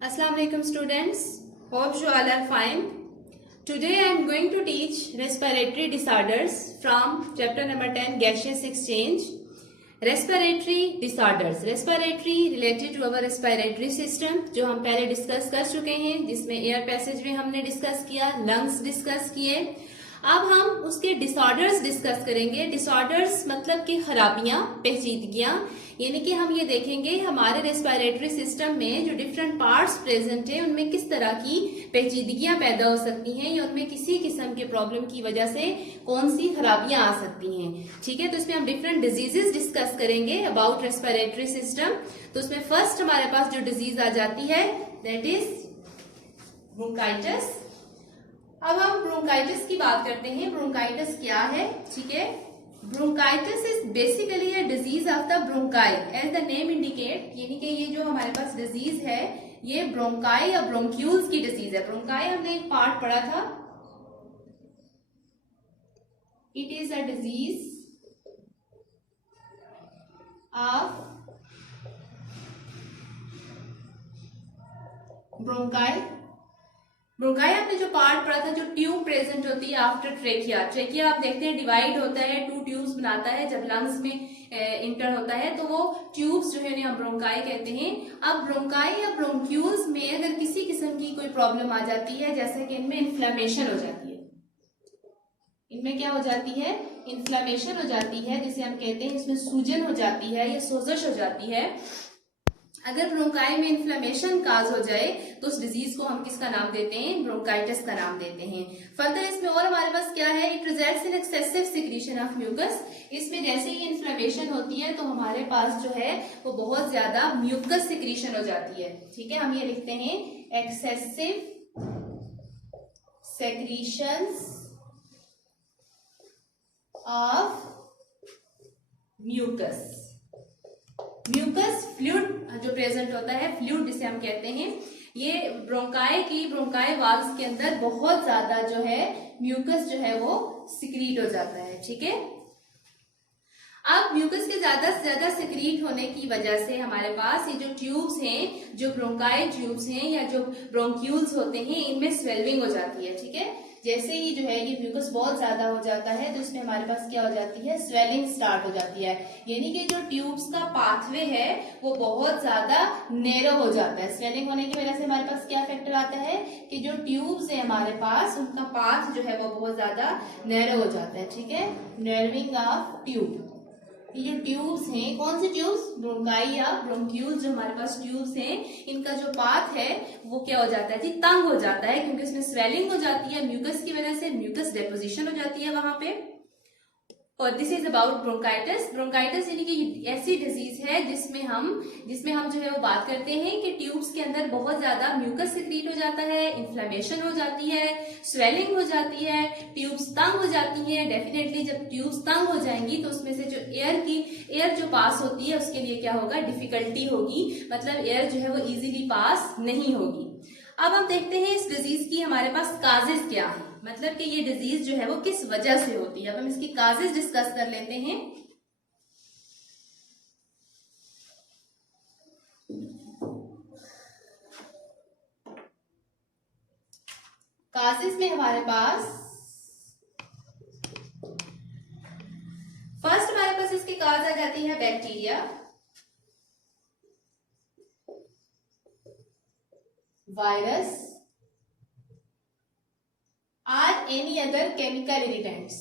Assalamu alaikum students. Hope you all are fine. Today I am going to teach respiratory disorders from chapter number 10 gaseous exchange. Respiratory disorders. Respiratory related to our respiratory system जो हम पहले discuss कर चुके हैं, जिसमें air passage में हमने discuss किया, लंग्स डिस्कस किए. अब हम उसके डिसऑर्डर्स डिस्कस करेंगे. डिसऑर्डर्स मतलब कि खराबियां, पेचीदगियां, यानी कि हम ये देखेंगे हमारे रेस्पिरेटरी सिस्टम में जो डिफरेंट पार्ट्स प्रेजेंट है उनमें किस तरह की पेचीदगियां पैदा हो सकती हैं या उनमें किसी किस्म के प्रॉब्लम की वजह से कौन सी खराबियां आ सकती हैं. ठीक है, तो इसमें हम डिफरेंट डिजीजेस डिस्कस करेंगे अबाउट रेस्पिरेटरी सिस्टम. तो उसमें फर्स्ट हमारे पास जो डिजीज आ जाती है दैट इज ब्रोंकाइटिस. अब हम ब्रोंकाइटिस की बात करते हैं. ब्रोंकाइटिस क्या है? ठीक है, bronchitis is basically a disease of the bronchi as the name indicate. यानी कि ये जो हमारे पास डिजीज है ये ब्रोंकाई या ब्रोंक्यूल्स की डिजीज है. ब्रोंकाई हमने एक पार्ट पढ़ा था. It is a disease of bronchi. Bronchi हमने जो पार्ट पढ़ा था, जो ट्यूब प्रेजेंट होती है आफ्टर ट्रेकिया. ट्रेकिया आप देखते हैं डिवाइड होता है, 2 ट्यूब्स बनाता है. जब लंग्स में इंटर होता है तो वो ट्यूब्स जो है हम ब्रोंकाई कहते हैं. अब ब्रोंकाई या ब्रोंक्यूल्स में अगर किसी किस्म की कोई प्रॉब्लम आ जाती है, जैसे कि इनमें इन्फ्लेमेशन हो जाती है, इनमें क्या हो जाती है? इन्फ्लेमेशन हो जाती है, जिसे हम कहते हैं इसमें सूजन हो जाती है या सोजश हो जाती है. अगर ब्रोंकाई में इन्फ्लेमेशन काज हो जाए तो उस डिजीज को हम किसका नाम देते हैं? ब्रोंकाइटिस का नाम देते हैं. फर्दर इसमें और हमारे पास क्या है? It results in excessive secretion of mucus. इसमें जैसे ही इन्फ्लेमेशन होती है तो हमारे पास जो है वो बहुत ज्यादा म्यूकस सिक्रीशन हो जाती है. ठीक है, हम ये लिखते हैं excessive secretions of mucus. Mucus fluid जो प्रेजेंट होता है, फ्लूइड जिसे हम कहते हैं, ये ब्रोंकाई वाल्व्स के अंदर बहुत ज्यादा जो है म्यूकस जो है वो सिक्रीट हो जाता है. ठीक है, अब म्यूकस के ज्यादा से ज्यादा सिक्रीट होने की वजह से हमारे पास ये जो ट्यूब्स हैं, जो ब्रोंकाई ट्यूब्स हैं या जो ब्रोंक्यूल्स होते हैं, इनमें स्वेलिंग हो जाती है. ठीक है, जैसे ही जो है ये म्यूकस बहुत ज्यादा हो जाता है तो इसमें हमारे पास क्या हो जाती है? स्वेलिंग स्टार्ट हो जाती है. यानी कि जो ट्यूब्स का पाथवे है वो बहुत ज्यादा नैरो हो जाता है. स्वेलिंग होने की वजह से हमारे पास क्या फैक्टर आता है कि जो ट्यूब्स है हमारे पास उनका पाथ जो है वो बहुत ज्यादा नैरो हो जाता है. ठीक है, नैरोइंग ऑफ ट्यूब. ये जो ट्यूब्स हैं, कौन से ट्यूब्स? ब्रोंकाई या ब्रोंक्यूल्स जो हमारे पास ट्यूब्स हैं, इनका जो पाथ है वो क्या हो जाता है जी? तंग हो जाता है, क्योंकि इसमें स्वेलिंग हो जाती है म्यूकस की वजह से. म्यूकस डेपोजिशन हो जाती है वहां पे. और this is about bronchitis. Bronchitis यानी कि ऐसी डिजीज है जिसमें हम जो है वो बात करते हैं कि ट्यूब्स के अंदर बहुत ज्यादा म्यूकस सिक्रीट हो जाता है, इन्फ्लेमेशन हो जाती है, स्वेलिंग हो जाती है, ट्यूब्स तंग हो जाती है. डेफिनेटली जब ट्यूब्स तंग हो जाएंगी तो उसमें से जो एयर जो पास होती है उसके लिए क्या होगा? डिफिकल्टी होगी, मतलब एयर जो है वो इजीली पास नहीं होगी. अब हम देखते हैं इस डिजीज की हमारे पास काजेज क्या है, मतलब कि ये डिजीज जो है वो किस वजह से होती है. अब हम इसकी काजेज डिस्कस कर लेते हैं. काजेज में हमारे पास फर्स्ट हमारे पास इसकी काज आ जाती है bacteria, virus or any other chemical irritants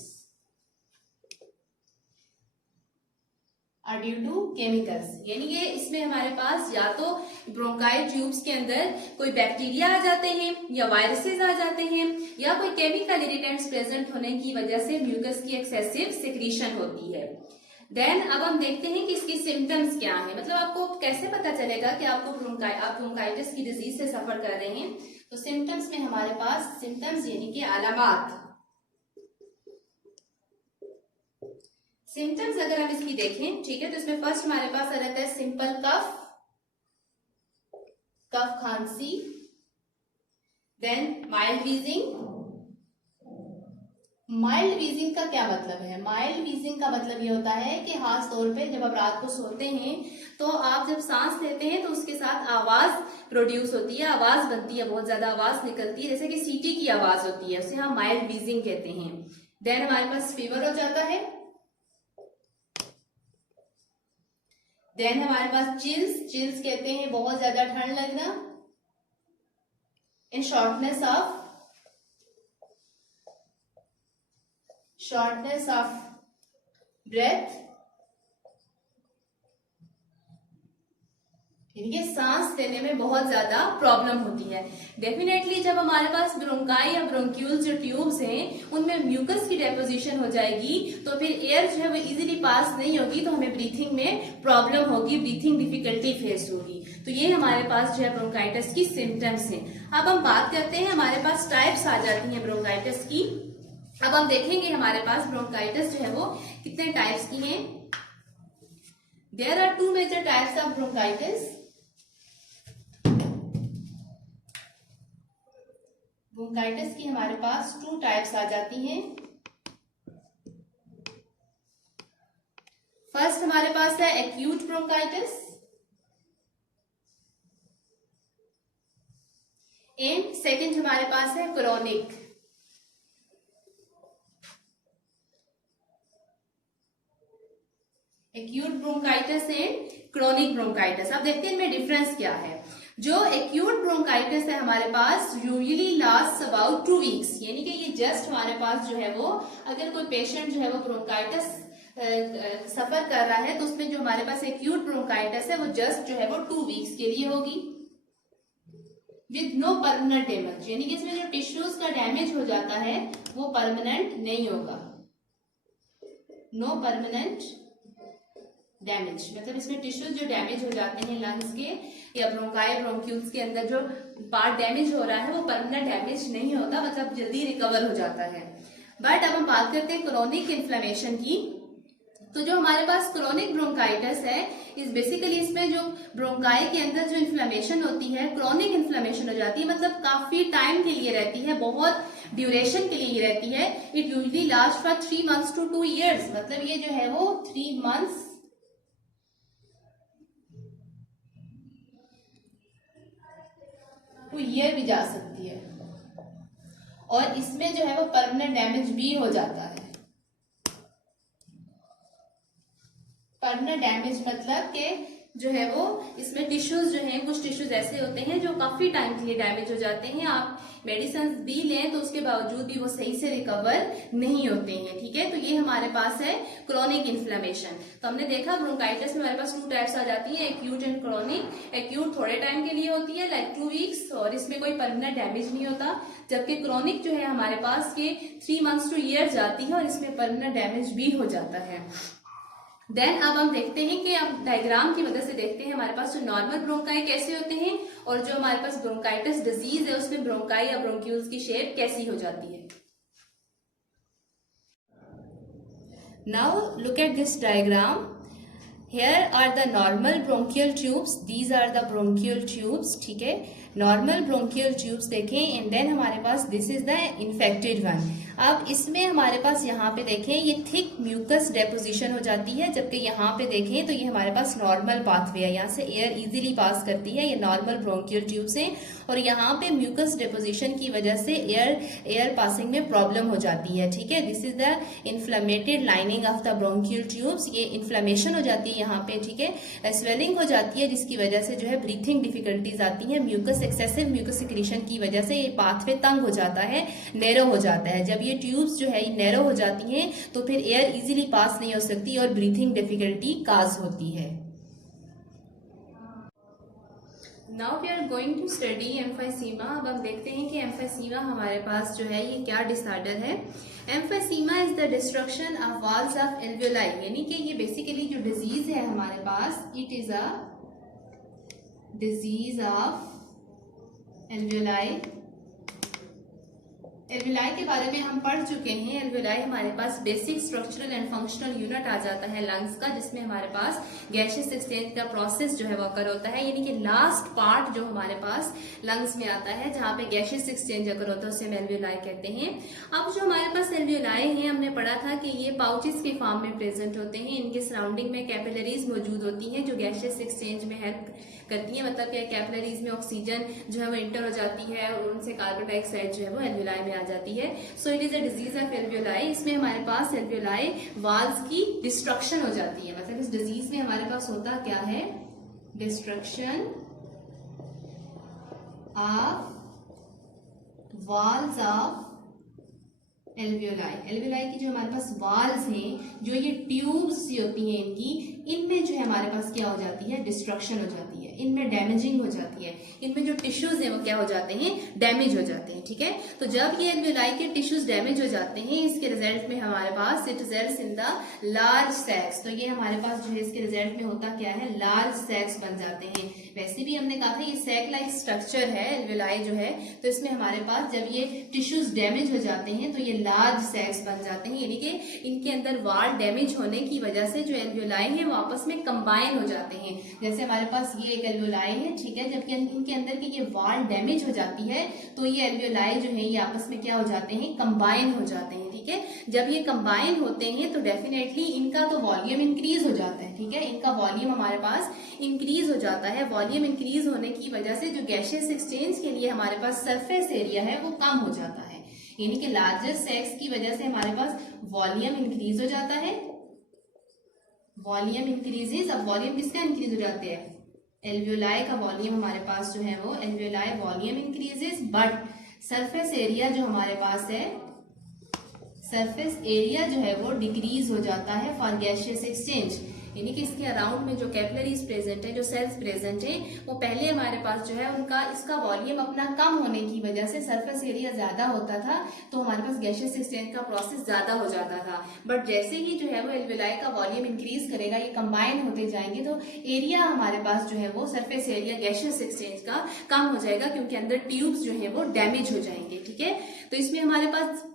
are due to chemicals. यानी कि इसमें हमारे पास या तो ब्रोंकाई ट्यूब्स के अंदर कोई बैक्टीरिया आ जाते हैं या वायरसेस आ जाते हैं या कोई केमिकल इरिटेंट्स प्रेजेंट होने की वजह से म्यूकस की एक्सेसिव सिक्रीशन होती है. देन अब हम देखते हैं कि इसकी सिम्टम्स क्या हैं. मतलब आपको कैसे पता चलेगा कि आप ब्रोंकाइटिस की डिजीज से सफर कर रहे हैं. तो सिम्टम्स में हमारे पास सिम्टम्स यानी कि अलामात. सिम्टम्स अगर हम इसकी देखें, ठीक है, तो इसमें फर्स्ट हमारे पास आ जाता है सिंपल कफ खांसी, then mild wheezing. Mild wheezing का क्या मतलब है? माइल्ड वीजिंग का मतलब ये होता है कि खास तौर पे जब आप रात को सोते हैं तो आप जब सांस लेते हैं तो उसके साथ आवाज प्रोड्यूस होती है, आवाज बनती है, बहुत ज्यादा आवाज निकलती है, जैसे कि सीटी की आवाज होती है, उसे हम माइल्ड वीजिंग कहते हैं। देन हमारे पास फीवर हो जाता है। देन हमारे पास चिल्स कहते हैं बहुत ज्यादा ठंड लगना। इन शॉर्टनेस ऑफ ब्रेथ, यानी सांस लेने में बहुत ज्यादा प्रॉब्लम होती है। डेफिनेटली जब हमारे पास ब्रोंकाई या ब्रोंक्यूल्स जो ट्यूब्स हैं उनमें म्यूकस की डेपोजिशन हो जाएगी तो फिर एयर जो है वो इजीली पास नहीं होगी, तो हमें ब्रीथिंग में प्रॉब्लम होगी, ब्रीथिंग डिफिकल्टी फेस होगी। तो ये हमारे पास जो है ब्रोंकाइटिस की सिम्टम्स हैं। अब हम बात करते हैं, हमारे पास टाइप्स आ जाती हैं ब्रोंकाइटिस की। अब हम देखेंगे हमारे पास ब्रोंकाइटिस जो है वो कितने टाइप्स की हैं। There are 2 major types of bronchitis. Bronchitis की हमारे पास 2 टाइप्स आ जाती हैं। फर्स्ट हमारे पास है एक्यूट ब्रोंकाइटिस एंड सेकंड हमारे पास है chronic. Acute bronchitis and chronic bronchitis. अब देखते हैं इनमें डिफरेंस क्या है। जो एक्यूट ब्रोंकाइटिस है हमारे पास यूजुअली लास्ट अबाउट 2 वीक्स, यानी कि ये जस्ट हमारे पास जो है वो, अगर कोई पेशेंट जो है वो ब्रोंकाइटिस सफर कर रहा है तो उसमें जो हमारे पास एक्यूट ब्रोंकाइटिस है वो जस्ट जो है वो 2 वीक्स के लिए होगी विद नो परमानेंट डैमेज, यानी कि इसमें जो टिश्यूज का डैमेज हो जाता है वो परमानेंट नहीं होगा। नो परमानेंट डैमेज मतलब इसमें टिश्यूज जो डैमेज हो जाते हैं लंग्स के या ब्रोंकाई ब्रोंक्यूल्स के अंदर जो पार्ट डैमेज हो रहा है वो परमानेंट डैमेज नहीं होता, मतलब जल्दी रिकवर हो जाता है। बट अब हम बात करते हैं क्रोनिक इन्फ्लेमेशन की। तो जो हमारे पास क्रोनिक ब्रोंकाइटिस है इस बेसिकली इसमें जो ब्रोंकाई के अंदर जो इन्फ्लेमेशन होती है क्रोनिक इन्फ्लेमेशन हो जाती है, मतलब काफी टाइम के लिए रहती है, बहुत ड्यूरेशन के लिए रहती है। It usually last for 3 months to 2 years, मतलब ये जो है वो 3 months to year भी जा सकती है, और इसमें जो है वो परमानेंट डैमेज भी हो जाता है। परमानेंट डैमेज मतलब कि जो है वो इसमें टिश्यूज जो हैं, कुछ टिश्यूज ऐसे होते हैं जो काफी टाइम के लिए डैमेज हो जाते हैं, आप मेडिसिन भी लें तो उसके बावजूद भी वो सही से रिकवर नहीं होते हैं। ठीक है, तो ये हमारे पास है क्रोनिक इन्फ्लेमेशन। तो हमने देखा ब्रोंकाइटिस में हमारे पास 2 टाइप्स आ जाती हैं, एक्यूट एंड क्रोनिक। एक्यूट थोड़े टाइम के लिए होती है लाइक 2 वीक्स और इसमें कोई परमानेंट डैमेज नहीं होता, जबकि क्रोनिक जो है हमारे पास के 3 months to year जाती है और इसमें परमानेंट डैमेज भी हो जाता है। देन अब हम देखते हैं कि अब डायग्राम की मदद से देखते हैं हमारे पास जो नॉर्मल ब्रोंकाई कैसे होते हैं और जो हमारे पास ब्रोंकाइटिस डिजीज है उसमें ब्रोंकाई या ब्रोंक्यूल्स की शेप कैसी हो जाती है। Now look at this diagram. Here are the normal bronchial tubes, these are the bronchial tubes, ठीक है, नॉर्मल ब्रोंकियल ट्यूब्स देखें एंड देन हमारे पास this is the infected one. अब इसमें हमारे पास यहाँ पे देखें ये थिक म्यूकस डेपोजिशन हो जाती है, जबकि यहाँ पे देखें तो ये हमारे पास नॉर्मल पाथवे है, यहाँ से एयर इजीली पास करती है, ये नॉर्मल ब्रोंकियल ट्यूब्स हैं और यहाँ पे म्यूकस डेपोजिशन की वजह से एयर पासिंग में प्रॉब्लम हो जाती है। ठीक है, this is the inflammated lining of the bronchial tubes, ये इन्फ्लेमेशन हो जाती है यहाँ पे। ठीक है, स्वेलिंग हो जाती है जिसकी वजह से जो है ब्रीथिंग डिफिकल्टीज आती है, म्यूकस एक्सेसिव म्यूकस सिक्रीशन की वजह से ये पाथवे तंग हो जाता है, नैरो हो जाता है। जब ये ट्यूब्स जो है नैरो हो जाती हैं तो फिर एयर इजीली पास नहीं हो सकती और ब्रीथिंग डिफिकल्टी काज होती है। Now we are going to study emphysema. अब हम देखते हैं कि एम्फाइसीमा हमारे पास जो है ये क्या डिसऑर्डर है। Emphysema is the destruction of walls of alveoli, यानी कि ये बेसिकली जो डिजीज है हमारे पास, it is a disease of alveoli alveoli के बारे में हम पढ़ चुके हैं। एल्विलाई हमारे पास basic structural and functional unit आ जाता है लंग्स का, जिसमें हमारे पास गैसियस एक्सचेंज का प्रोसेस जो है वो अकर होता है, यानी कि लास्ट पार्ट जो हमारे पास लंग्स में आता है जहां पे गैसियस एक्सचेंज अकर होता है उसे हम एल्विलाई कहते हैं। अब जो हमारे पास एल्विलाई हैं, हमने पढ़ा था कि ये पाउचेस के फॉर्म में प्रेजेंट होते हैं। इनके सराउंडिंग में कैपिलरीज मौजूद होती हैं जो गैसियस एक्सचेंज में हेल्प करती है, मतलब कि कैपिलरीज में ऑक्सीजन जो है वो इंटर हो जाती है और उनसे कार्बन डाइऑक्साइड जो है वो एल्विलाई में आ जाती है। So it is a disease of alveoli. इसमें हमारे पास एल्वियोलाई वाल्स की डिस्ट्रक्शन हो जाती है, मतलब इस डिजीज में हमारे पास होता क्या है, destruction of walls of alveoli. Alveoli की जो हमारे पास वाल्स हैं, जो ये ट्यूब्स होती हैं इनकी, इनमें जो है हमारे पास क्या हो जाती है, डिस्ट्रक्शन हो जाती है, इनमें डैमेजिंग हो जाती है, इनमें जो टिश्यूज हैं वो क्या हो जाते हैं, डैमेज हो जाते हैं। ठीक है, तो जब ये एल्वियोलाई के टिश्यूज डैमेज हो जाते हैं, इसके रिजल्ट में हमारे पास it results in the large sacs. तो ये हमारे पास जो है इसके रिजल्ट में होता क्या है, लार्ज सैक्स बन जाते हैं। वैसे भी हमने कहा था ये सैक लाइक स्ट्रक्चर है एल्वियोलाई जो है, तो इसमें हमारे पास जब ये टिश्यूज डैमेज हो जाते हैं तो ये लार्ज सैक्स बन जाते हैं, यानी कि इनके अंदर वाल डैमेज होने की वजह से जो एल्वियोलाई है वो आपस में कंबाइन हो जाते हैं। जैसे हमारे पास ये एक एल्वियोलाई है, ठीक है, जबकि इनके अंदर की ये वाल डैमेज हो जाती है तो ये एल्वियोलाई जो है ये आपस में क्या हो जाते हैं, कंबाइन हो जाते हैं। ठीक है, जब ये कंबाइन होते हैं तो डेफिनेटली इनका तो वॉल्यूम इंक्रीज हो जाता है। ठीक है, इनका वॉल्यूम हमारे पास इंक्रीज हो जाता है। वॉल्यूम इंक्रीज होने की वजह से जो गैसियस एक्सचेंज के लिए हमारे पास सरफेस एरिया है वो कम हो जाता है, यानी कि लार्जर सैक्स की वजह से हमारे पास वॉल्यूम इंक्रीज हो जाता है। वॉल्यूम इंक्रीजेस, अब वॉल्यूम किसका इंक्रीज हो जाते हैं, एल्वियोलाई का वॉल्यूम हमारे पास जो है वो alveoli volume increases, but surface area जो हमारे पास है, सरफेस एरिया जो है वो डिक्रीज हो जाता है फॉर गैसियस एक्सचेंज, यानी कि इसके अराउंड में जो कैपिलरीज प्रेजेंट है, जो सेल्स प्रेजेंट है, वो पहले हमारे पास जो है उनका इसका वॉल्यूम अपना कम होने की वजह से सरफेस एरिया ज्यादा होता था, तो हमारे पास गैसियस एक्सचेंज का प्रोसेस ज्यादा हो जाता था। बट जैसे ही जो है वो एल्वियोलाई का वॉल्यूम इंक्रीज करेगा, ये कंबाइन होते जाएंगे, तो एरिया हमारे पास जो है वो सरफेस एरिया गैसियस एक्सचेंज का कम हो जाएगा, क्योंकि अंदर ट्यूब्स जो है वो डैमेज हो जाएंगे। ठीक है, तो इसमें हमारे पास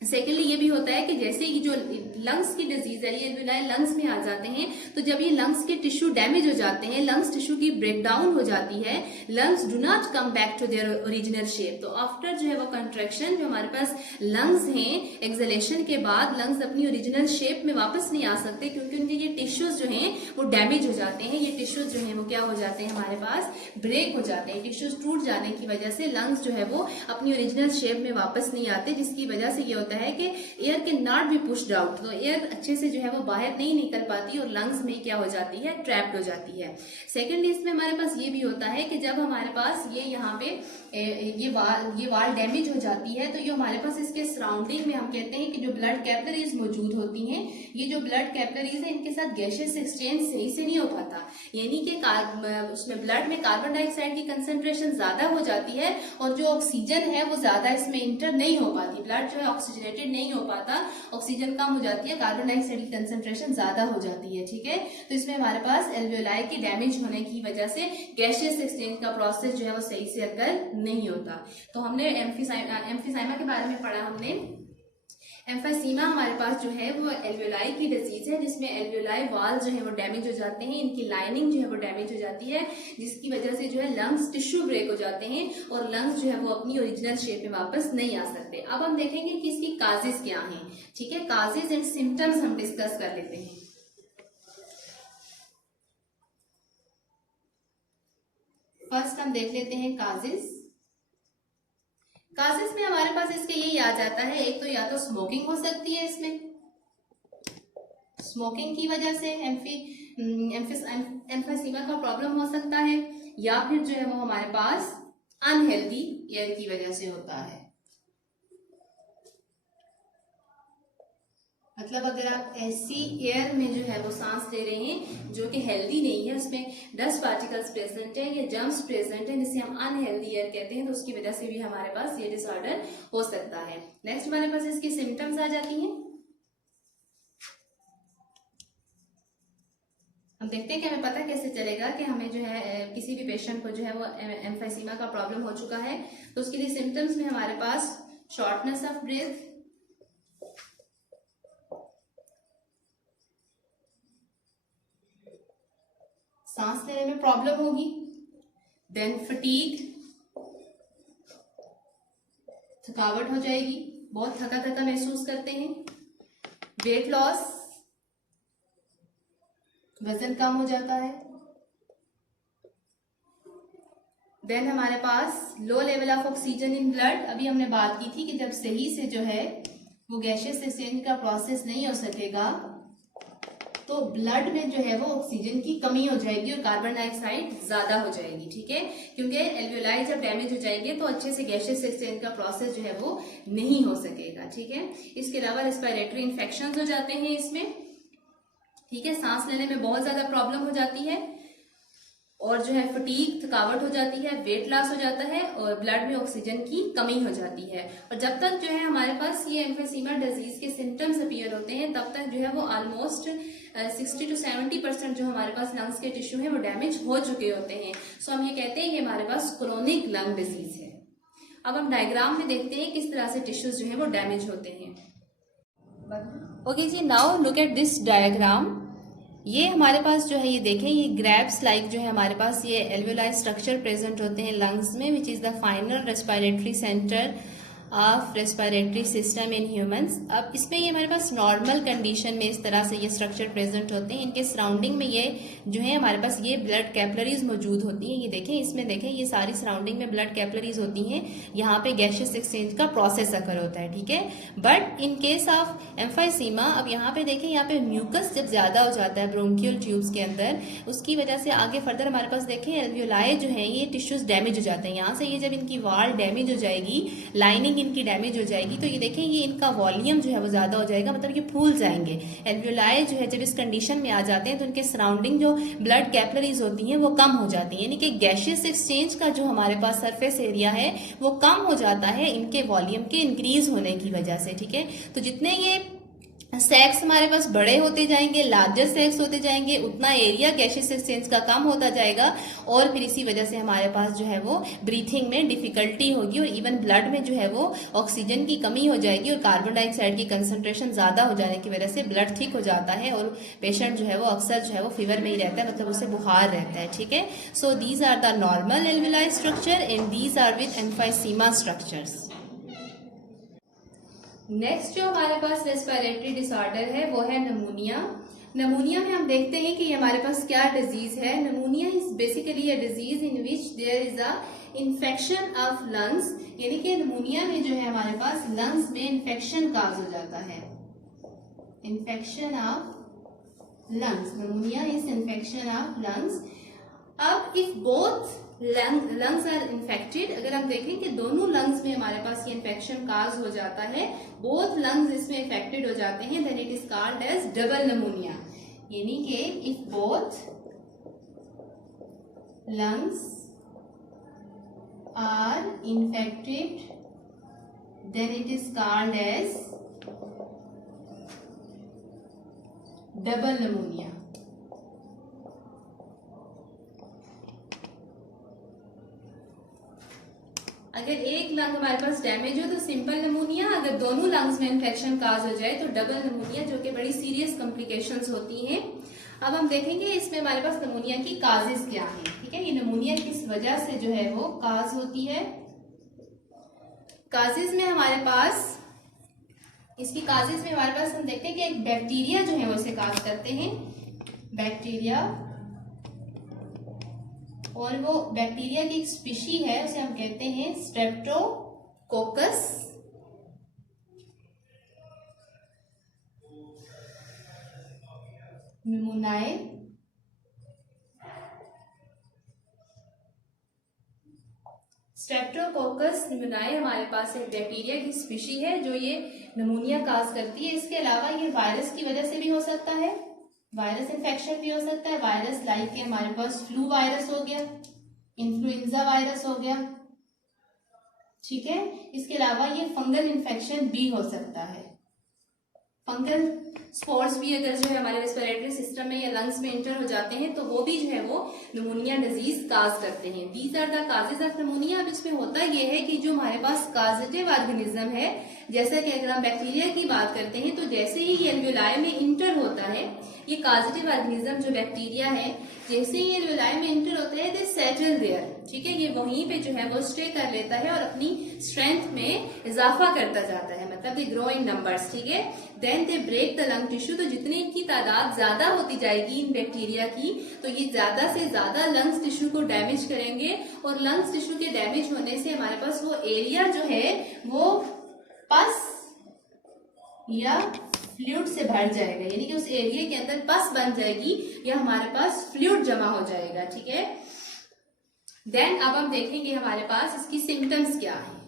सेकेंडली ये भी होता है कि जैसे ही जो लंग्स की डिजीज है, ये एल्वियोलाई लंग्स में आ जाते हैं, तो जब ये लंग्स के टिश्यू डैमेज हो जाते हैं, लंग्स टिश्यू की ब्रेकडाउन हो जाती है, lungs do not come back to their original shape. तो आफ्टर जो है वो कंट्रैक्शन, जो हमारे पास लंग्स हैं, एक्सलेशन के बाद लंग्स अपनी ओरिजिनल शेप में वापस नहीं आ सकते, क्योंकि उनके ये टिश्यूज जो हैं वो डैमेज हो जाते हैं। ये टिश्यूज जो है वो क्या हो जाते हैं, हमारे पास ब्रेक हो जाते हैं। टिश्यूज टूट जाने की वजह से लंग्स जो है वो अपनी ओरिजिनल शेप में वापस नहीं आते, जिसकी वजह से ये होता है कि air can not be pushed out, तो एयर अच्छे से जो है वो बाहर नहीं निकल पाती और लंग्स में क्या हो जाती है, ट्रैप्ड हो जाती है। सेकेंडली इसमें हमारे पास ये भी होता है कि जब हमारे पास ये यहाँ पे ये वाल डैमेज हो जाती है, तो ये हमारे पास इसके सराउंडिंग में हम कहते हैं कि जो ब्लड कैपिलरीज मौजूद होती हैं, ये जो ब्लड कैपिलरीज है इनके साथ गैसियस एक्सचेंज सही से नहीं हो पाता, यानी कि उसमें ब्लड में कार्बन डाइऑक्साइड की कंसेंट्रेशन ज्यादा हो जाती है और जो ऑक्सीजन है वो ज्यादा इसमें इंटर नहीं हो पाती, ब्लड जो है ऑक्सीजनेटेड नहीं हो पाता, ऑक्सीजन कम हो जाती है, कार्बन डाइऑक्साइड की कंसेंट्रेशन ज्यादा हो जाती है। ठीक है, तो इसमें हमारे पास एल्वियोलाई के डैमेज होने की वजह से गैसियस एक्सचेंज का प्रोसेस जो है वो सही से अकर नहीं होता। तो हमने एम्फीसाइमा के बारे में पढ़ा हमने। एम्फीसीमा हमारे पास जो है वो एल्वियोलाई की डिजीज है, जिसमें एल्वियोलाई वाल जो है वो डैमेज हो जाते हैं, इनकी लाइनिंग जो है वो डैमेज हो जाती है, जिसकी वजह से जो है लंग्स टिश्यू ब्रेक हो जाते हैं और लंग्स जो है वो अपनी ओरिजिनल शेप में वापस नहीं आ सकते। अब हम देखेंगे कि इसकी काजेस क्या हैं। ठीक है, काजेस एंड सिम्टम्स हम डिस्कस कर लेते हैं। फर्स्ट हम देख लेते हैं काजेस। काजेस में हमारे पास इसके यही आ जाता है, एक तो या तो स्मोकिंग हो सकती है, इसमें स्मोकिंग की वजह से एम्फीसीमा का प्रॉब्लम हो सकता है, या फिर जो है वो हमारे पास अनहेल्दी एयर की वजह से होता है। मतलब अगर आप ऐसी एयर में जो है वो सांस ले रहे हैं जो कि हेल्दी नहीं है, उसमें डस्ट पार्टिकल्स प्रेजेंट है या जर्म्स प्रेजेंट है, जिसे हम अनहेल्दी एयर कहते हैं, तो उसकी वजह से भी हमारे पास ये डिसऑर्डर हो सकता है। नेक्स्ट हमारे पास इसकी सिम्टम्स आ जाती हैं। हम देखते हैं कि हमें पता कैसे चलेगा कि हमें जो है किसी भी पेशेंट को जो है वो एम्फीसीमा का प्रॉब्लम हो चुका है। तो उसके लिए सिम्टम्स में हमारे पास शॉर्टनेस ऑफ ब्रेथ, सांस लेने में प्रॉब्लम होगी, देन फटीग, थकावट हो जाएगी, बहुत थका थका महसूस करते हैं, वेट लॉस, वजन कम हो जाता है, देन हमारे पास low level of oxygen in blood. अभी हमने बात की थी कि जब सही से जो है वो गैसियस एक्सचेंज का प्रोसेस नहीं हो सकेगा तो ब्लड में जो है वो ऑक्सीजन की कमी हो जाएगी और कार्बन डाइऑक्साइड ज्यादा हो जाएगी, ठीक है, क्योंकि एल्वियोलाई जब डैमेज हो जाएंगे तो अच्छे से गैसियस एक्सचेंज का प्रोसेस जो है वो नहीं हो सकेगा, ठीक है। इसके अलावा रेस्पिरेटरी इन्फेक्शंस हो जाते हैं इसमें, ठीक है, सांस लेने में बहुत ज्यादा प्रॉब्लम हो जाती है और जो है फटीग, थकावट हो जाती है, वेट लॉस हो जाता है और ब्लड में ऑक्सीजन की कमी हो जाती है। और जब तक जो है हमारे पास ये एम्फीसीमा डिजीज के सिम्टम्स अपीयर होते हैं तब तक जो है वो ऑलमोस्ट 60 to 70% जो हमारे पास लंग्स के टिश्यू हैं वो डैमेज हो चुके होते हैं। सो हम ये कहते हैं कि हमारे पास क्रोनिक लंग डिजीज है। अब हम डायग्राम में देखते हैं किस तरह से टिश्यूज जो है वो डैमेज होते हैं। ओके जी, now look at this diagram. ये हमारे पास जो है ये देखें, ये ग्रैब्स लाइक जो है हमारे पास ये एल्वियोलाई स्ट्रक्चर प्रेजेंट होते हैं लंग्स में, which is the final respiratory centre of respiratory system in humans. अब इसमें ये हमारे पास नॉर्मल कंडीशन में इस तरह से ये स्ट्रक्चर प्रेजेंट होते हैं। इनके सराउंडिंग में ये जो है हमारे पास ये ब्लड कैपिलरीज मौजूद होती हैं। ये देखें, इसमें देखें ये सारी सराउंडिंग में ब्लड कैपिलरीज होती हैं। यहाँ पे गैसियस एक्सचेंज का प्रोसेस अकर होता है, ठीक है। But in case of emphysema, अब यहाँ पे देखें, यहाँ पे म्यूकस जब ज्यादा हो जाता है ब्रोंकियल ट्यूब्स के अंदर, उसकी वजह से आगे फर्दर हमारे पास देखें एल्वियोलाई जो है ये टिश्यूज डैमेज हो जाते हैं। यहाँ से ये जब इनकी वॉल डैमेज हो जाएगी, लाइनिंग इनकी डैमेज हो जाएगी, तो ये देखें ये इनका वॉल्यूम जो है वो ज्यादा हो जाएगा, मतलब ये फूल जाएंगे। एल्वियोलाई जो है जब इस कंडीशन में आ जाते हैं तो इनके सराउंडिंग जो ब्लड कैपिलरीज होती हैं वो कम हो जाती हैं, यानी कि गैसियस एक्सचेंज का जो हमारे पास सरफेस एरिया है वो कम हो जाता है इनके वॉल्यूम के इंक्रीज होने की वजह से, ठीक है। तो जितने ये सैक्स हमारे पास बड़े होते जाएंगे, लार्जर सैक्स होते जाएंगे, उतना एरिया गैसियस एक्सचेंज का कम होता जाएगा और फिर इसी वजह से हमारे पास जो है वो ब्रीथिंग में डिफिकल्टी होगी और इवन ब्लड में जो है वो ऑक्सीजन की कमी हो जाएगी और कार्बन डाइऑक्साइड की कंसंट्रेशन ज्यादा हो जाने की वजह से ब्लड थिक हो जाता है और पेशेंट जो है वो अक्सर जो है वो फीवर में ही रहता है, मतलब उसे बुखार रहता है, ठीक है। So these are the normal alveoli structure and these are with emphysema structures. Next जो हमारे पास रेस्पिरेटरी डिसऑर्डर है वो है नमूनिया। नमूनिया में हम देखते हैं कि हमारे पास क्या डिजीज है। Pneumonia is basically a disease in which there is a infection of lungs, यानी कि नमूनिया में जो है हमारे पास लंग्स में इन्फेक्शन काज हो जाता है। Infection of lungs, pneumonia is infection of lungs. अब if both lungs are infected, अगर हम देखें कि दोनों लंग्स में हमारे पास ये इन्फेक्शन काज हो जाता है, बोथ लंग्स इसमें इफेक्टेड हो जाते हैं, then it is called as double नमूनिया। यानी कि if both lungs are infected then it is called as double नमूनिया। अगर एक लंग हमारे पास डैमेज हो तो सिंपल नमूनिया, अगर दोनों लंग्स में इन्फेक्शन काज हो जाए तो डबल नमूनिया, जो कि बड़ी सीरियस कॉम्प्लिकेशंस होती हैं। अब हम देखेंगे इसमें हमारे पास नमूनिया की काजेस क्या हैं, ठीक है। ये नमूनिया किस वजह से जो है वो काज होती है। काजेस में हमारे पास, इसकी काजेस में हमारे पास हम देखते हैं कि एक बैक्टीरिया जो है वो इसे काज करते हैं, बैक्टीरिया, और वो बैक्टीरिया की एक स्पीशी है उसे हम कहते हैं स्ट्रेप्टोकोकस निमोनियाe। स्ट्रेप्टोकोकस निमोनियाe हमारे पास एक बैक्टीरिया की स्पीशी है जो ये नमूनिया काज करती है। इसके अलावा ये वायरस की वजह से भी हो सकता है, वायरस इन्फेक्शन भी हो सकता है। वायरस लाइक के हमारे पास फ्लू वायरस हो गया, इन्फ्लुएंजा वायरस हो गया, ठीक है। इसके अलावा ये फंगल इन्फेक्शन भी हो सकता है। फंगल स्पॉट्स भी अगर जो है हमारे रेस्पिरेटरी सिस्टम में या लंग्स में इंटर हो जाते हैं तो वो भी जो है वो निमोनिया डिजीज काज करते हैं। These are the causes of pneumonia. अब इसमें होता ये है कि जो हमारे पास काजेटिव ऑर्गेनिज्म है, जैसे कि अगर हम बैक्टीरिया की बात करते हैं तो जैसे ही ये एल्वियोलाई में इंटर होता है, ये काजेटिव ऑर्गेनिज्म जो बैक्टीरिया है, जैसे ही एल्वियोलाई में इंटर होता है दे सेटल देयर, ठीक है, ये वहीं पे जो है वो स्टे कर लेता है और अपनी स्ट्रेंथ में इजाफा करता जाता है, मतलब दे ग्रो इन नंबर्स, ठीक है। Then they break the lung tissue, तो जितनी इनकी तादाद ज्यादा होती जाएगी इन बैक्टीरिया की, तो ये ज्यादा से ज्यादा लंग्स टिश्यू को डैमेज करेंगे और लंग्स टिश्यू के डैमेज होने से हमारे पास वो एरिया जो है वो पस या फ्लूइड से भर जाएगा, यानी कि उस एरिया के अंदर पस बन जाएगी या हमारे पास फ्लूइड जमा हो जाएगा, ठीक है। देन अब हम देखेंगे हमारे पास इसकी सिम्टम्स क्या है।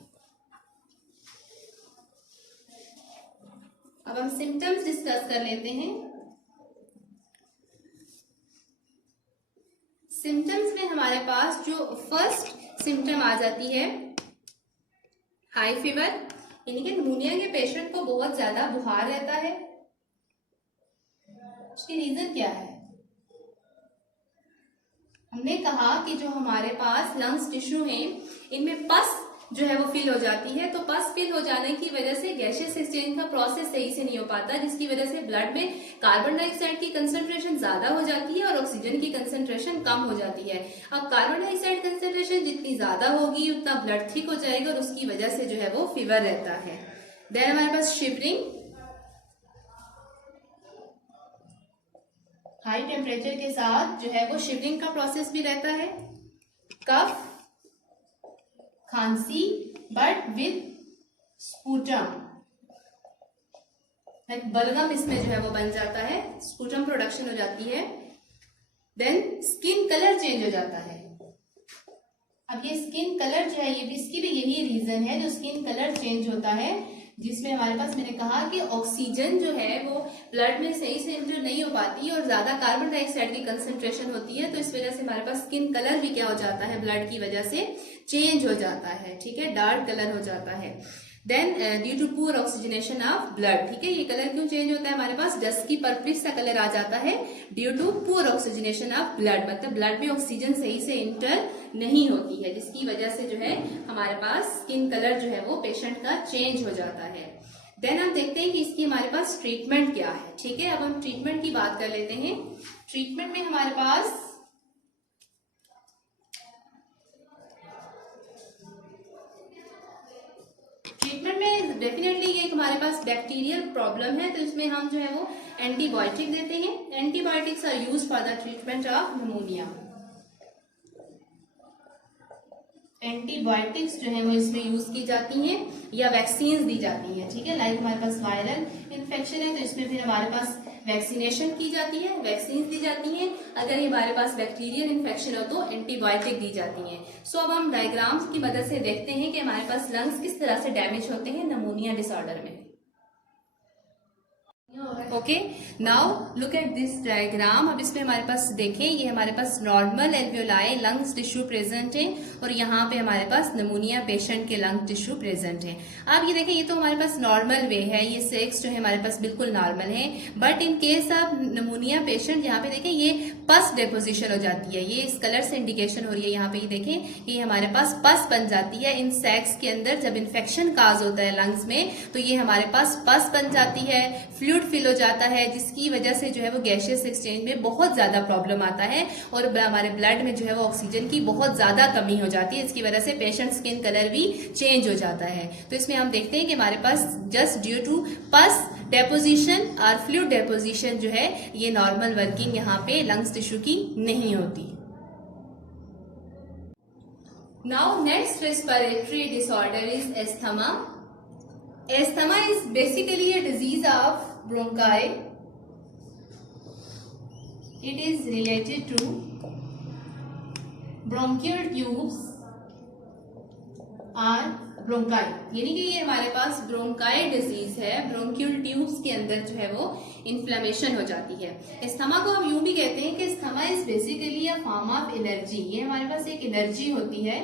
अब हम सिम्टम्स डिस्कस कर लेते हैं। सिम्टम्स में हमारे पास जो फर्स्ट सिम्टम आ जाती है हाई फीवर, यानी कि निमोनिया के पेशेंट को बहुत ज्यादा बुखार रहता है। उसकी रीजन क्या है? हमने कहा कि जो हमारे पास लंग्स टिश्यू हैं इनमें पस जो है वो फिल हो जाती है, तो पस फिल हो जाने की वजह से गैसियस एक्सचेंज का प्रोसेस सही से नहीं हो पाता, जिसकी वजह से ब्लड में कार्बन डाइऑक्साइड की कंसंट्रेशन ज्यादा हो जाती है और ऑक्सीजन की कंसंट्रेशन कम हो जाती है। अब कार्बन डाइऑक्साइड कंसंट्रेशन जितनी ज्यादा होगी उतना ब्लड थिक हो जाएगा और उसकी वजह से जो है वो फीवर रहता है। देन हमारे पास शिवरिंग, हाई टेम्परेचर के साथ जो है वो शिवरिंग का प्रोसेस भी रहता है। कफ, खांसी बट विद स्पूटम, बलगम इसमें जो है वो बन जाता है, स्पूटम प्रोडक्शन हो जाती है। देन स्किन कलर चेंज हो जाता है। अब ये स्किन कलर जो है ये भी इसकी भी यही रीजन है जो स्किन कलर चेंज होता है, जिसमें हमारे पास मैंने कहा कि ऑक्सीजन जो है वो ब्लड में सही से इंटर नहीं हो पाती और ज्यादा कार्बन डाइऑक्साइड की कंसंट्रेशन होती है, तो इस वजह से हमारे पास स्किन कलर भी क्या हो जाता है, ब्लड की वजह से चेंज हो जाता है, ठीक है, डार्क कलर हो जाता है। Then due to poor oxygenation of blood, ठीक है, ये कलर क्यों चेंज होता है हमारे पास, डस्की पर्पलिश सा कलर आ जाता है due to poor oxygenation of blood, मतलब ब्लड में ऑक्सीजन सही से इंटर नहीं होती है, जिसकी वजह से जो है हमारे पास स्किन कलर जो है वो पेशेंट का चेंज हो जाता है। देन हम देखते हैं कि इसकी हमारे पास ट्रीटमेंट क्या है, ठीक है। अब हम ट्रीटमेंट की बात कर लेते हैं। ट्रीटमेंट में हमारे पास ट्रीटमेंट में डेफिनेटली ये हमारे पास बैक्टीरियल प्रॉब्लम है, तो इसमें हम जो है वो एंटीबायोटिक देते हैं। Antibiotics are use for the treatment of pneumonia. Antibiotics जो है वो इसमें यूज की जाती हैं या वैक्सीन दी जाती हैं, ठीक है। लाइक हमारे पास वायरल इन्फेक्शन है तो इसमें फिर हमारे पास वैक्सीनेशन की जाती है, वैक्सीन दी जाती हैं। अगर ये हमारे पास बैक्टीरियल इन्फेक्शन हो तो एंटीबायोटिक दी जाती हैं। सो अब हम डायग्राम्स की मदद से देखते हैं कि हमारे पास लंग्स किस तरह से डैमेज होते हैं निमोनिया डिसऑर्डर में। Okay, now look at this diagram. अब इसमें हमारे पास देखें, ये हमारे पास normal alveoli lungs tissue present है और यहाँ पे हमारे पास निमोनिया पेशेंट के लंग टिश्यू प्रेजेंट है। अब ये देखें, ये तो हमारे पास नॉर्मल वे है, ये सेक्स जो है हमारे पास बिल्कुल नॉर्मल है, but in case of pneumonia patient यहाँ पे देखें ये पस डेपोजिशन हो जाती है, ये इस कलर से इंडिकेशन हो रही है। यहाँ पे ये देखें कि हमारे पास पस बन जाती है इन सेक्स के अंदर। जब इन्फेक्शन काज होता है लंग्स में तो ये हमारे पास पस बन जाती है, फ्लूइड फिल हो जाता है, जिसकी वजह से जो है वो गैसियस एक्सचेंज में बहुत ज्यादा प्रॉब्लम आता है और हमारे ब्लड में जो है वो ऑक्सीजन की बहुत ज्यादा कमी हो जाती है। इसकी वजह से पेशेंट स्किन कलर भी चेंज हो जाता है। तो इसमें हम देखते हैं कि हमारे पास जस्ट ड्यू टू पस डेपोजिशन और फ्लूइड डेपोजिशन जो है ये नॉर्मल वर्किंग यहाँ पे लंग्स टिश्यू की नहीं होती। Now next respiratory disorder is asthma. Asthma is basically a disease of bronchi. It is related to bronchial tubes or bronchi, यानी कि ये हमारे पास ब्रोंकाई डिजीज है। ब्रोंकियल ट्यूब्स के अंदर जो है वो इन्फ्लेमेशन हो जाती है। एस्थमा को हम यूं भी कहते हैं कि asthma is basically a form of allergy. ये हमारे पास एक एलर्जी होती है।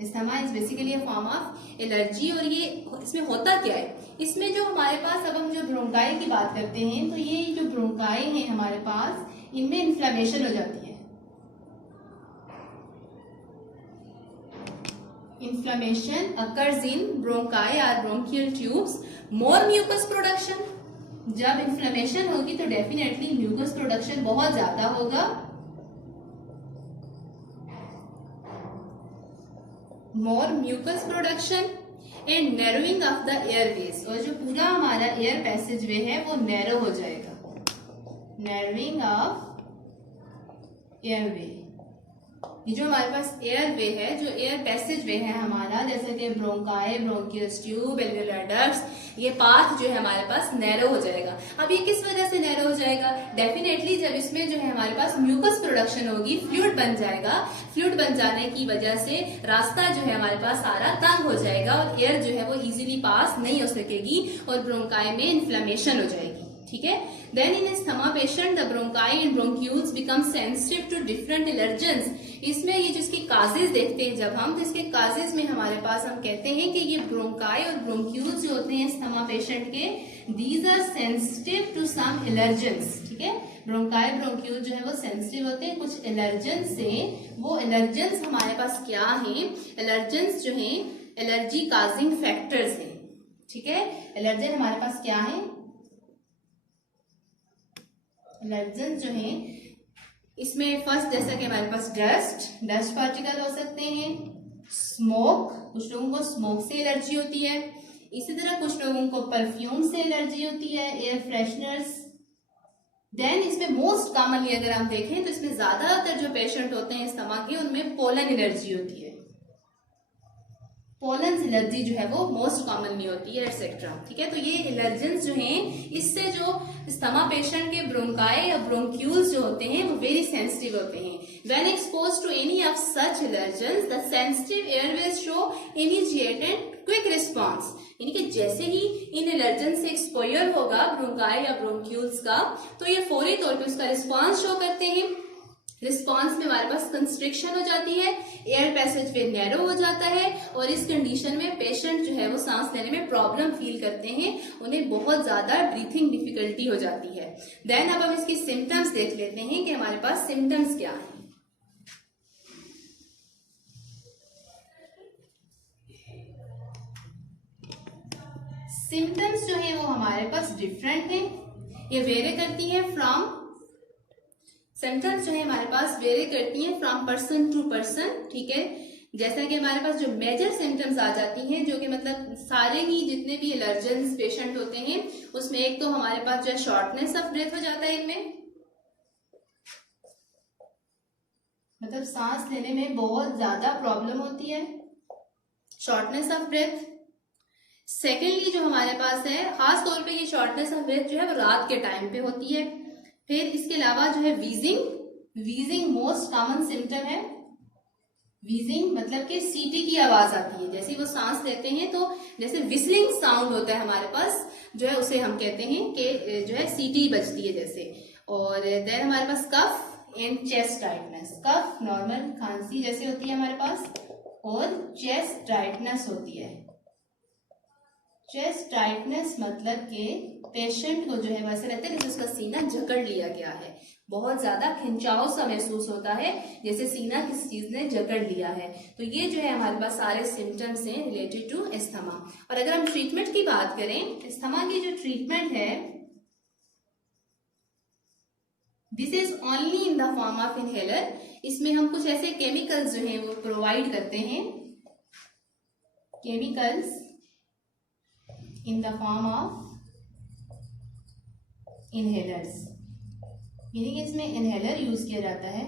Asthma is basically a form of allergy. और ये इसमें होता क्या है, इसमें जो हमारे पास, अब हम जो ब्रोंकाई की बात करते हैं, तो ये जो ब्रोंकाई है हमारे पास, इनमें इन्फ्लेमेशन हो जाती है। इन्फ्लेमेशन अकर्स इन ब्रोंकाई और bronchial tubes, more mucus production. जब इन्फ्लेमेशन होगी तो डेफिनेटली म्यूकस प्रोडक्शन बहुत ज्यादा होगा। More mucus production and narrowing of the airways, और जो पूरा हमारा एयर पैसेज वे है वो नैरो हो जाएगा। नैरोइंग ऑफ एयरवे, ये जो हमारे पास एयर वे है, जो एयर पैसेज वे है हमारा, जैसे कि ब्रोंकाई, ब्रोंकियस ट्यूब, एल्वेओलर डक्ट्स, ये पाथ जो है हमारे पास नैरो हो जाएगा। अब ये किस वजह से नैरो हो जाएगा, डेफिनेटली जब इसमें जो है हमारे पास म्यूकस प्रोडक्शन होगी, फ्लूइड बन जाएगा। फ्लूइड बन जाने की वजह से रास्ता जो है हमारे पास सारा तंग हो जाएगा और एयर जो है वो इजीली पास नहीं हो सकेगी और ब्रोंकाई में इन्फ्लेमेशन हो जाएगी। ठीक है। Then in asthma patient the bronchi and bronchioles become sensitive to different allergens. इसमें ये जिसकी काजेज देखते हैं जब हम, तो इसके काजेज में हमारे पास हम कहते हैं कि ये ब्रोंकाई और ब्रोंक्यूल्स जो होते हैं अस्थमा पेशेंट के, these are sensitive to some allergens. ठीक है, ब्रोंकाई ब्रोंक्यूल जो है वो सेंसिटिव होते हैं कुछ एलर्जेंस से। वो एलर्जेंस हमारे पास क्या हैं, एलर्जेंस जो हैं एलर्जी काजिंग फैक्टर्स हैं। ठीक है, एलर्जन हमारे पास क्या है, एलर्जेंस जो है इसमें फर्स्ट जैसा कि हमारे पास डस्ट पार्टिकल हो सकते हैं, स्मोक, कुछ लोगों को स्मोक से एलर्जी होती है, इसी तरह कुछ लोगों को परफ्यूम से एलर्जी होती है, एयर फ्रेशनर्स। देन इसमें मोस्ट कॉमनली अगर हम देखें तो इसमें ज्यादातर जो पेशेंट होते हैं अस्थमा के, उनमें पोलन एलर्जी होती है। पोलन एलर्जी जो है वो मोस्ट कॉमनली होती है एटसेट्रा। ठीक है, तो ये एलर्जेंस जो हैं, इससे जो अस्थमा पेशेंट के ब्रोंकाई या ब्रोंक्यूल्स जो होते हैं वो वेरी सेंसिटिव होते हैं। When exposed to any of such allergens the sensitive airways show immediate and quick response. यानी कि जैसे ही इन एलर्जन से एक्सपोजर होगा ब्रोंकाई या ब्रोंक्यूल्स का, तो ये फौरी तौर पे उसका रिस्पॉन्स शो करते हैं। रिस्पॉन्स में हमारे पास कंस्ट्रिक्शन हो जाती है, एयर पैसेज वे नैरो हो जाता है और इस कंडीशन में पेशेंट जो है वो सांस लेने में प्रॉब्लम फील करते हैं, उन्हें बहुत ज्यादा ब्रीथिंग डिफिकल्टी हो जाती है। देन अब हम इसकी सिम्टम्स देख लेते हैं कि हमारे पास सिम्टम्स क्या हैं। सिम्टम्स जो है वो हमारे पास डिफरेंट हैं, ये वेरी करती है फ्रॉम, सिम्टम्स जो है हमारे पास वेरी करती हैं फ्रॉम पर्सन टू पर्सन। ठीक है, जैसा कि हमारे पास जो मेजर सिम्टम्स आ जाती हैं, जो कि मतलब सारे ही जितने भी एलर्जेंस पेशेंट होते हैं उसमें एक तो हमारे पास जो है शॉर्टनेस ऑफ ब्रेथ हो जाता है, इनमें मतलब सांस लेने में बहुत ज्यादा प्रॉब्लम होती है, शॉर्टनेस ऑफ ब्रेथ। सेकेंडली जो हमारे पास है, खास तौर पे ये शॉर्टनेस ऑफ ब्रेथ जो है वो रात के टाइम पे होती है। फिर इसके अलावा जो है वीजिंग मोस्ट कॉमन सिम्टम है। वीजिंग मतलब कि सीटी की आवाज आती है, जैसे वो सांस लेते हैं तो जैसे विस्लिंग साउंड होता है हमारे पास, जो है उसे हम कहते हैं कि जो है सीटी बजती है जैसे। और देन हमारे पास cough and chest tightness, cough normal खांसी जैसे होती है हमारे पास, और चेस्ट टाइटनेस होती है। चेस्ट टाइटनेस मतलब कि पेशेंट को जो है वैसे रहता है जैसे उसका सीना जकड़ लिया गया है, बहुत ज्यादा खिंचाव सा महसूस होता है जैसे सीना किसी चीज ने जकड़ लिया है। तो ये जो है हमारे पास सारे सिम्टम्स हैं रिलेटेड टू अस्थमा। और अगर हम ट्रीटमेंट की बात करें, अस्थमा की जो ट्रीटमेंट है this is only in the form of inhaler. इसमें हम कुछ ऐसे केमिकल्स जो है वो प्रोवाइड करते हैं, chemicals in the form of inhalers, यानी कि इसमें इनहेलर यूज किया जाता है,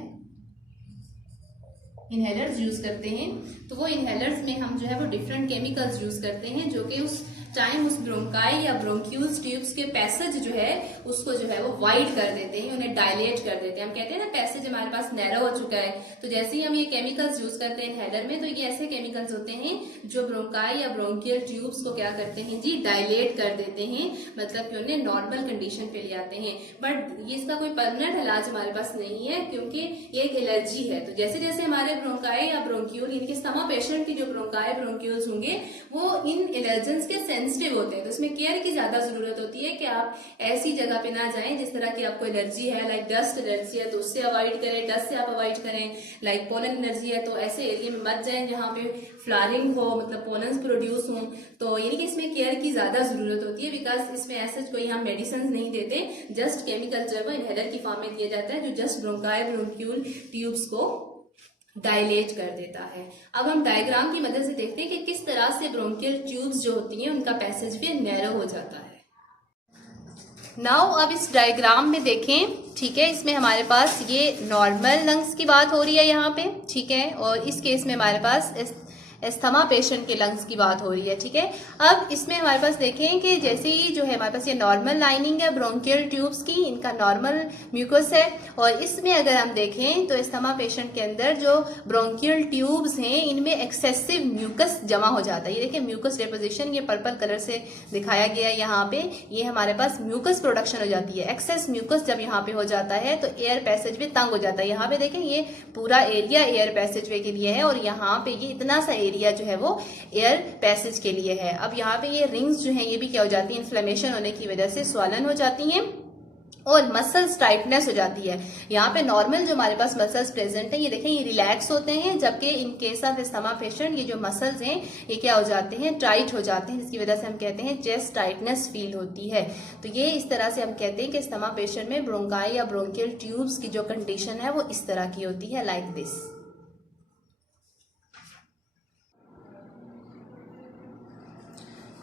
इनहेलर्स यूज करते हैं। तो वो इनहेलर्स में हम जो है वो डिफरेंट केमिकल्स यूज करते हैं जो कि उस टाइम उस ब्रोंकाई या ब्रोंक्यूल्स ट्यूब्स के पैसेज जो है उसको जो है वो वाइड कर देते हैं, उन्हें डायलेट कर देते हैं। हम कहते हैं ना पैसेज हमारे पास नैरो हो चुका है, तो जैसे ही हम ये केमिकल्स यूज करते हैं इनहेलर में, तो ये ऐसे केमिकल्स होते हैं जो ब्रोंकाई या ब्रोंकियल ट्यूब्स को क्या करते हैं जी, डायलेट कर देते हैं, मतलब कि उन्हें नॉर्मल कंडीशन पे ले आते हैं। बट ये इसका कोई परमानेंट इलाज हमारे पास नहीं है, क्योंकि ये एक एलर्जी है। तो जैसे जैसे हमारे ब्रोंकाई या ब्रोंक्यूल, इनके स्थमा पेशेंट की जो ब्रोंकाई ब्रोंक्यूल्स होंगे वो इन एलर्जेंस के सेंसिटिव होते हैं, तो इसमें केयर की ज्यादा जरूरत होती है कि आप ऐसी जगह पे ना जाएं जिस तरह की आपको एलर्जी है, लाइक डस्ट एलर्जी है तो उससे अवॉइड करें, डस्ट से आप अवॉइड करें। लाइक पोलन एलर्जी है तो ऐसे एरिया में मत जाएं जहाँ पे फ्लावरिंग हो, मतलब पोलन प्रोड्यूस हो। तो यानी कि इसमें केयर की ज्यादा जरूरत होती है, बिकॉज इसमें ऐसे कोई हम मेडिसिन नहीं देते, जस्ट केमिकल जो है वो इनहेलर की फॉर्म में दिया जाता है, जो जस्ट ब्रोंकाई ब्रोंक्यूल ट्यूब्स को डायलेट कर देता है। अब हम डायग्राम की मदद से देखते हैं कि किस तरह से ब्रोंकियल ट्यूब्स जो होती हैं उनका पैसेज भी नैरो हो जाता है। नाउ अब इस डायग्राम में देखें, ठीक है, इसमें हमारे पास ये नॉर्मल लंग्स की बात हो रही है यहाँ पे, ठीक है, और इस केस में हमारे पास अस्थमा पेशेंट के लंग्स की बात हो रही है, ठीक है। अब इसमें हमारे पास देखें कि जैसे ही जो है हमारे पास ये नॉर्मल लाइनिंग है ब्रोंकियल ट्यूब्स की, इनका नॉर्मल म्यूकस है, और इसमें अगर हम देखें तो अस्थमा पेशेंट के अंदर जो ब्रोंकियल ट्यूब्स हैं इनमें एक्सेसिव म्यूकस जमा हो जाता है। ये देखिए म्यूकस डिपोजिशन, ये पर्पल कलर से दिखाया गया है यहाँ पे, ये हमारे पास म्यूकस प्रोडक्शन हो जाती है। एक्सेस म्यूकस जब यहाँ पे हो जाता है तो एयर पैसेज भी तंग हो जाता है। यहाँ पे देखें ये पूरा एरिया एयर पैसेज वे के लिए है, और यहाँ पे ये इतना सा एरिया जो है वो एयर पैसेज के लिए है। अब यहाँ पे ये रिंग्स जो है ये भी क्या हो जाती है, इन्फ्लेमेशन होने की वजह से स्वॉलन हो जाती हैं और मसल्स टाइटनेस हो जाती है। यहाँ पे नॉर्मल जो हमारे पास मसल्स प्रेजेंट है ये देखें ये रिलैक्स होते हैं, जबकि in case of asthma patient ये जो मसल्स हैं ये क्या हो जाते हैं, टाइट हो जाते हैं, जिसकी वजह से हम कहते हैं चेस्ट टाइटनेस फील होती है। तो ये इस तरह से हम कहते हैं कि अस्थमा पेशेंट में ब्रोंकाई या ब्रोंकियल ट्यूब्स की जो कंडीशन है वो इस तरह की होती है, लाइक दिस।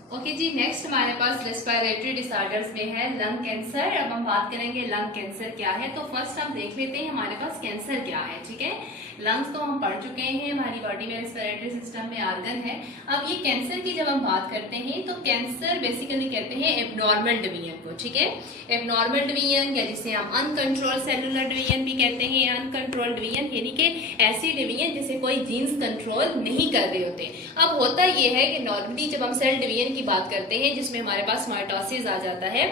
ओके जी, नेक्स्ट हमारे पास रेस्पिरेटरी डिसऑर्डर्स में है लंग कैंसर। अब हम बात करेंगे लंग कैंसर क्या है। तो फर्स्ट हम देख लेते हैं हमारे पास कैंसर क्या है, ठीक है। लंग्स तो हम पढ़ चुके हैं, हमारी बॉडी में रेस्पिरेटरी सिस्टम में ऑर्गन है। अब ये कैंसर की जब हम बात करते हैं तो कैंसर बेसिकली कहते हैं एबनॉर्मल डिवीजन को, ठीक है। एबनॉर्मल डिवीजन या जिसे हम अनकंट्रोल्ड सेलुलर डिवीजन भी कहते हैं, अनकंट्रोल्ड डिवीजन यानी कि ऐसी डिवीजन जिसे कोई जीन्स कंट्रोल नहीं कर रहे होते। अब होता यह है कि नॉर्मली जब हम सेल डिवीजन की बात करते हैं जिसमें हमारे पास माइटोसिस आ जाता है,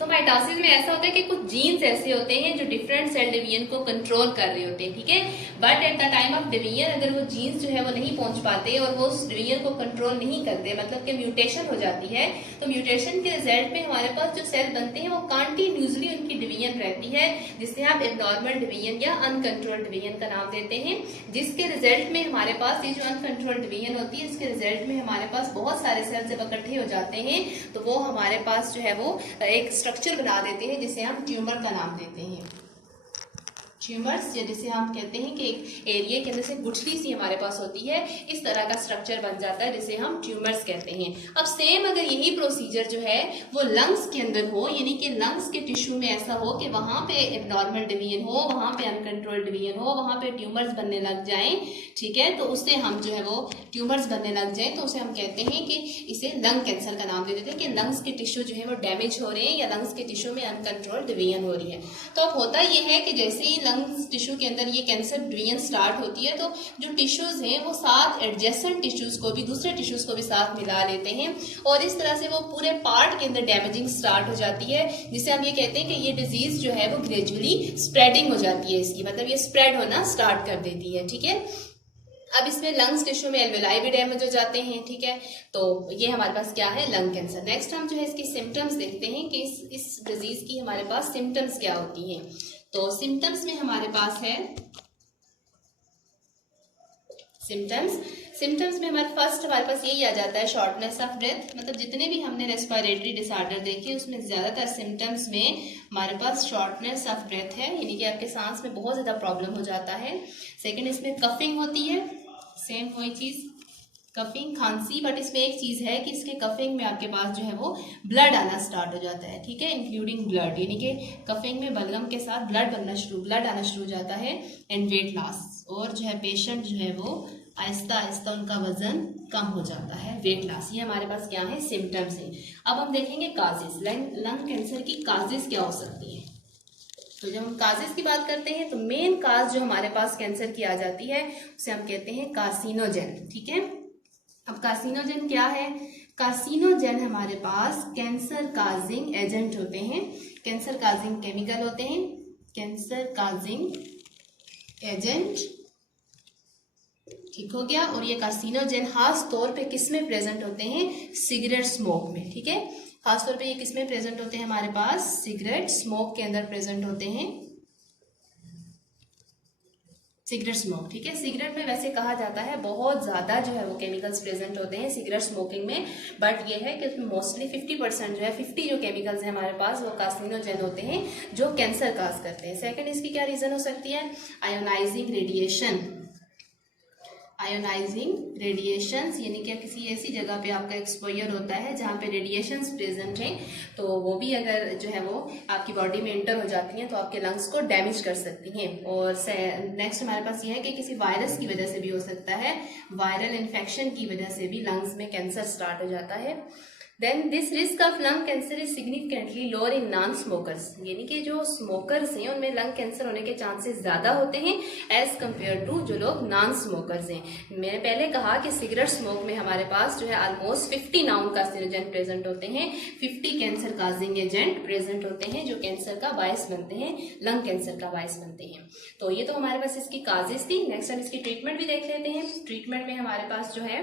तो माइटोसिस में ऐसा होता है कि कुछ जीन्स ऐसे होते हैं जो डिफरेंट सेल डिवीजन को कंट्रोल कर रहे होते हैं, ठीक है। But at the time of division अगर वो जीन्स जो है वो नहीं पहुंच पाते और वो उस डिवीजन को कंट्रोल नहीं करते, मतलब कि म्यूटेशन हो जाती है, तो म्यूटेशन के रिजल्ट में हमारे पास जो सेल बनते हैं वो कंटिन्यूसली उनकी डिवीजन रहती है, जिससे आप एबनॉर्मल डिवीजन या अनकंट्रोल्ड डिवीजन का नाम देते हैं। जिसके रिजल्ट में हमारे पास ये जो अनकंट्रोल्ड डिवीजन होती है इसके रिजल्ट में हमारे पास बहुत सारे सेल जब इकट्ठे हो जाते हैं तो वो हमारे पास जो है वो एक स्ट्रक्चर बना देते हैं जिसे हम ट्यूमर का नाम देते हैं। ट्यूमर्स या जिसे हम कहते हैं कि एक एरिया के अंदर से गुठली सी हमारे पास होती है, इस तरह का स्ट्रक्चर बन जाता है जिसे हम ट्यूमर्स कहते हैं। अब सेम अगर यही प्रोसीजर जो है वो लंग्स के अंदर हो, यानी कि लंग्स के टिश्यू में ऐसा हो कि वहां पे एबनॉर्मल डिवीजन हो, वहां पे अनकंट्रोल्ड डिवीजन हो, वहां पे ट्यूमर्स बनने लग जाएं, ठीक है, तो उससे हम जो है वो ट्यूमर्स बनने लग जाए तो उसे हम कहते हैं कि इसे लंग कैंसर का नाम दे देते हैं कि लंग्स के टिश्यू जो है वो डैमेज हो रहे हैं या लंग्स के टिश्यू में अनकंट्रोल्ड डिवीजन हो रही है। तो अब होता यह है कि जैसे ही लंग्स टिश्यू के अंदर ये कैंसर डिवीजन स्टार्ट होती है तो जो टिश्यूज हैं वो साथ एडजेसेंट टिश्यूज को भी, दूसरे टिश्यूज को भी साथ मिला लेते हैं और इस तरह से वो पूरे पार्ट के अंदर डैमेजिंग स्टार्ट हो जाती है, जिसे हम ये कहते हैं कि ये डिजीज जो है वो ग्रेजुअली स्प्रेडिंग हो जाती है इसकी, मतलब ये स्प्रेड होना स्टार्ट कर देती है, ठीक है। अब इसमें लंग्स टिश्यू में एल्वेलाई भी डैमेज हो जाते हैं, ठीक है। तो ये हमारे पास क्या है, लंग कैंसर। नेक्स्ट हम जो है इसकी सिम्टम्स देखते हैं कि इस डिजीज की हमारे पास सिम्टम्स क्या होती हैं। तो सिम्टम्स में हमारे पास है सिम्टम्स में हमारे पास यही आ जाता है शॉर्टनेस ऑफ ब्रेथ, मतलब जितने भी हमने रेस्पिरेटरी डिसऑर्डर देखे उसमें ज्यादातर सिम्टम्स में हमारे पास शॉर्टनेस ऑफ ब्रेथ है, यानी कि आपके सांस में बहुत ज्यादा प्रॉब्लम हो जाता है। सेकंड इसमें कफिंग होती है, सेम वही चीज कफिंग, खांसी, बट इसमें एक चीज है कि इसके कफिंग में आपके पास जो है वो ब्लड आना स्टार्ट हो जाता है, ठीक है, इंक्लूडिंग ब्लड, यानी कि कफिंग में बलगम के साथ ब्लड आना शुरू हो जाता है। एंड वेट लॉस, और जो है पेशेंट जो है वो आहिस्ता आहिस्ता उनका वजन कम हो जाता है, वेट लॉस। ये हमारे पास क्या है, सिम्टम्स हैं। अब हम देखेंगे काजेस, लंग कैंसर की काजेस क्या हो सकती है। तो जब हम काजेस की बात करते हैं तो मेन काज जो हमारे पास कैंसर की आ जाती है उसे हम कहते हैं कार्सिनोजेन, ठीक है। अब कार्सिनोजेन क्या है, कार्सिनोजेन हमारे पास कैंसर काजिंग एजेंट होते हैं, कैंसर काजिंग केमिकल होते हैं, कैंसर काजिंग एजेंट, ठीक हो गया। और ये कार्सिनोजेन खास तौर पे किस में प्रेजेंट होते हैं, सिगरेट स्मोक में, ठीक है। खास तौर पे ये किस में प्रेजेंट होते हैं, हमारे पास सिगरेट स्मोक के अंदर प्रेजेंट होते हैं, सिगरेट स्मोक, ठीक है। सिगरेट में वैसे कहा जाता है बहुत ज्यादा जो है वो केमिकल्स प्रेजेंट होते हैं सिगरेट स्मोकिंग में, बट ये है कि उसमें मोस्टली 50% जो है 50 जो केमिकल्स हैं हमारे पास वो कार्सिनोजेन होते हैं जो कैंसर काज करते हैं। सेकंड इसकी क्या रीजन हो सकती है, आयोनाइजिंग रेडिएशन, आयोनाइजिंग रेडिएशंस, यानी कि किसी ऐसी जगह पे आपका एक्सपोजर होता है जहाँ पे रेडिएशंस प्रेजेंट हैं, तो वो भी अगर जो है वो आपकी बॉडी में एंटर हो जाती हैं तो आपके लंग्स को डैमेज कर सकती हैं। और नेक्स्ट हमारे पास ये है कि किसी वायरस की वजह से भी हो सकता है, वायरल इन्फेक्शन की वजह से भी लंग्स में कैंसर स्टार्ट हो जाता है। Then this risk of lung cancer is significantly lower in non smokers, यानी कि जो स्मोकर्स हैं उनमें लंग कैंसर होने के चांसेस ज्यादा होते हैं एज कम्पेयर टू जो लोग नॉन स्मोकर्स हैं। मैंने पहले कहा कि सिगरेट स्मोक में हमारे पास जो है ऑलमोस्ट 50 नाउन कार्सिनोजेन प्रेजेंट होते हैं, 50 कैंसर काजिंग एजेंट प्रेजेंट होते हैं जो कैंसर का बायस बनते हैं, लंग कैंसर का बायस बनते हैं। तो ये तो हमारे पास इसकी काजेस थी। नेक्स्ट हम इसकी ट्रीटमेंट भी देख लेते हैं। ट्रीटमेंट में हमारे पास जो है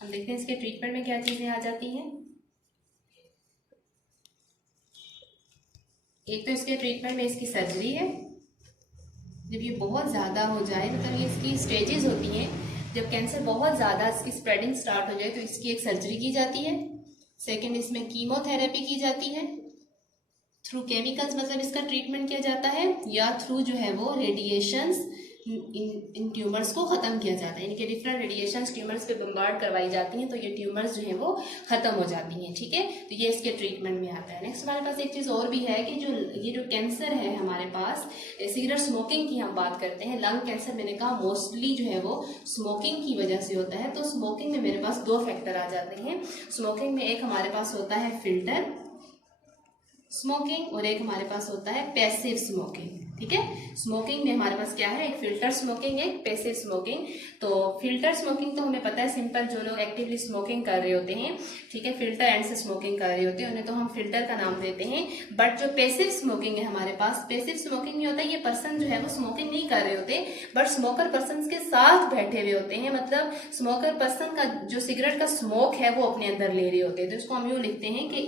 हम देखते हैं इसके ट्रीटमेंट में क्या चीजें आ जाती हैं। एक तो इसके ट्रीटमेंट में इसकी सर्जरी है, जब ये बहुत ज़्यादा हो जाए, मतलब ये इसकी स्टेजेस होती हैं, जब कैंसर बहुत ज़्यादा इसकी स्प्रेडिंग स्टार्ट हो जाए तो इसकी एक सर्जरी की जाती है। सेकंड इसमें कीमोथेरेपी की जाती है, थ्रू केमिकल्स मतलब इसका ट्रीटमेंट किया जाता है, या थ्रू जो है वो रेडिएशंस इन ट्यूमर्स को खत्म किया जाता है, यानी कि डिफरेंट रेडिएशंस ट्यूमर्स पे बम्बार्ड करवाई जाती हैं तो ये ट्यूमर्स जो है वो खत्म हो जाती हैं, ठीक है। तो ये इसके ट्रीटमेंट में आता है। नेक्स्ट हमारे पास एक चीज़ और भी है कि ये जो कैंसर है हमारे पास, सिगरेट स्मोकिंग की हम बात करते हैं, लंग कैंसर मैंने कहा मोस्टली जो है वो स्मोकिंग की वजह से होता है। तो स्मोकिंग में मेरे पास दो फैक्टर आ जाते हैं। स्मोकिंग में एक हमारे पास होता है फिल्टर स्मोकिंग और एक हमारे पास होता है पैसिव स्मोकिंग, ठीक है। स्मोकिंग में हमारे पास क्या है, एक फिल्टर स्मोकिंग, एक पैसिव स्मोकिंग। तो फिल्टर स्मोकिंग तो हमें पता है सिंपल, जो लोग एक्टिवली स्मोकिंग कर रहे होते हैं, ठीक है, फिल्टर एंड से स्मोकिंग कर रहे होते हैं उन्हें तो हम फिल्टर का नाम देते हैं। बट जो पैसिव स्मोकिंग है हमारे पास, पैसिव स्मोकिंग में होता है ये पर्सन जो है वो स्मोकिंग नहीं कर रहे होते बट स्मोकर पर्सन के साथ बैठे हुए होते हैं, मतलब स्मोकर पर्सन का जो सिगरेट का स्मोक है वो अपने अंदर ले रहे होते हैं। तो इसको हम यूं लिखते हैं कि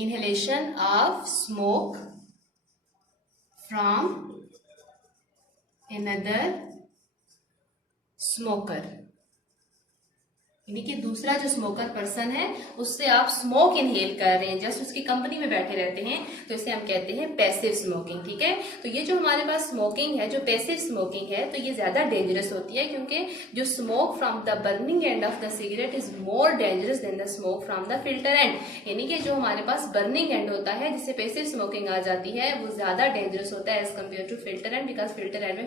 inhalation of smoke from another smoker, यानी कि दूसरा जो स्मोकर पर्सन है उससे आप स्मोक इनहेल कर रहे हैं, जस्ट उसकी कंपनी में बैठे रहते हैं, तो इसे हम कहते हैं पैसिव स्मोकिंग, ठीक है। तो ये जो हमारे पास स्मोकिंग है, जो पैसिव स्मोकिंग है, तो ये ज्यादा डेंजरस होती है क्योंकि जो smoke from the burning end of the cigarette is more dangerous than the smoke from the filter and, यानी कि जो हमारे पास बर्निंग एंड होता है जिससे पैसिव स्मोकिंग आ जाती है वो ज्यादा डेंजरस होता है as compare to filter end, because filter end में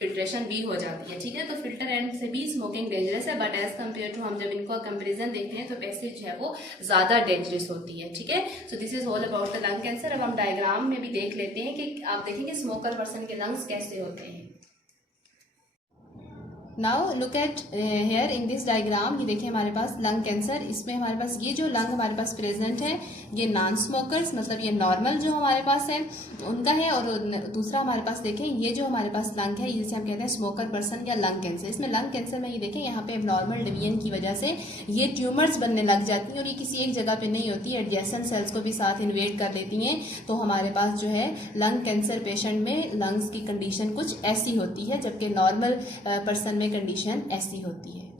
फिल्ट्रेशन भी हो जाती है, ठीक है। तो फिल्टर एंड से भी स्मोकिंग डेंजरस है, बट एज कम्पेयर टू हम जब इनको कंपैरिजन देखते हैं तो पैसिव जो है वो ज्यादा डेंजरस होती है, ठीक है। So this is all about the lung cancer. अब हम डायग्राम में भी देख लेते हैं कि आप देखेंगे स्मोकर पर्सन के लंग्स कैसे होते हैं। Now look eight here in this diagram, ये देखिए हमारे पास लंग कैंसर, इसमें हमारे पास ये जो लंग हमारे पास प्रेजेंट है ये नॉन स्मोकर्स मतलब ये नॉर्मल जो हमारे पास है उनका है, और दूसरा हमारे पास देखें ये जो हमारे पास लंग है जिसे हम कहते हैं स्मोकर पर्सन या लंग कैंसर। इसमें लंग कैंसर में ये देखें यहाँ पे नॉर्मल डिवीजन की वजह से ये ट्यूमर्स बनने लग जाती हैं और ये किसी एक जगह पे नहीं होती, एडजेसेंट सेल्स को भी साथ इन्वेड कर लेती हैं। तो हमारे पास जो है लंग कैंसर पेशेंट में लंग्स की कंडीशन कुछ ऐसी होती है, जबकि नॉर्मल पर्सन में कंडीशन ऐसी होती है।